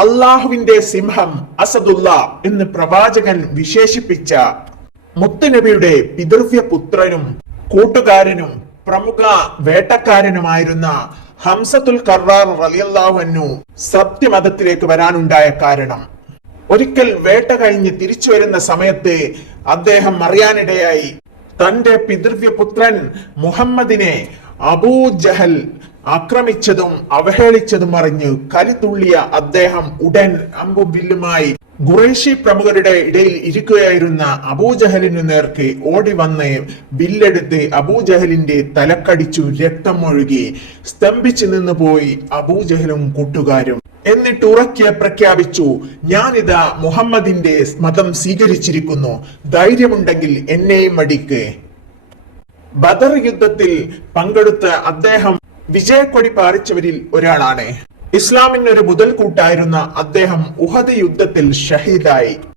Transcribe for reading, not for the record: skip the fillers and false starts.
അള്ളാഹുവിന്റെ സിംഹം അസദുല്ല എന്ന് പ്രവാചകൻ വിശേഷിപ്പിച്ച മുത്തുനബിയുടെ പിതൃവ്യ പുത്രനും കൂട്ടുകാരനും പ്രമുഖ വേട്ടക്കാരനുമായിരുന്ന ഹംസത്തുൽ കർറാർ റളിയല്ലാഹു അൻഹു സത്യമതത്തിലേക്ക് വരാനുണ്ടായ കാരണം, ഒരിക്കൽ വേട്ട കഴിഞ്ഞ് തിരിച്ചു വരുന്ന സമയത്ത് അദ്ദേഹം അറിയാനിടയായി തന്റെ പിതൃവ്യ പുത്രൻ മുഹമ്മദിനെ അബൂജഹൽ ആക്രമിച്ചതും അവഹേളിച്ചതും അറിഞ്ഞ് കലിതുള്ളിയ അദ്ദേഹം ഉടൻ അമ്പും വില്ലുമായി ഖുറൈശി പ്രമുഖരുടെ ഇടയിൽ ഇരിക്കുകയായിരുന്ന അബൂജഹലിനു നേർക്ക് ഓടി വന്ന് വില്ലെടുത്ത് അബൂജഹലിന്റെ തലക്കടിച്ചു രക്തം ഒഴുകി സ്തംഭിച്ചു നിന്ന് പോയി അബൂജഹലും കൂട്ടുകാരും. എന്നിട്ട് ഉറക്കെ പ്രഖ്യാപിച്ചു, ഞാനിതാ മുഹമ്മദിന്റെ മതം സ്വീകരിച്ചിരിക്കുന്നു, ധൈര്യമുണ്ടെങ്കിൽ എന്നെയും അടിക്ക്. ബദർ യുദ്ധത്തിൽ പങ്കെടുത്ത അദ്ദേഹം വിജയക്കൊടി പാറിച്ചവരിൽ ഒരാളാണ്. ഇസ്ലാമിനൊരു മുതൽക്കൂട്ടായിരുന്ന അദ്ദേഹം ഉഹദ് യുദ്ധത്തിൽ ഷഹീദായി.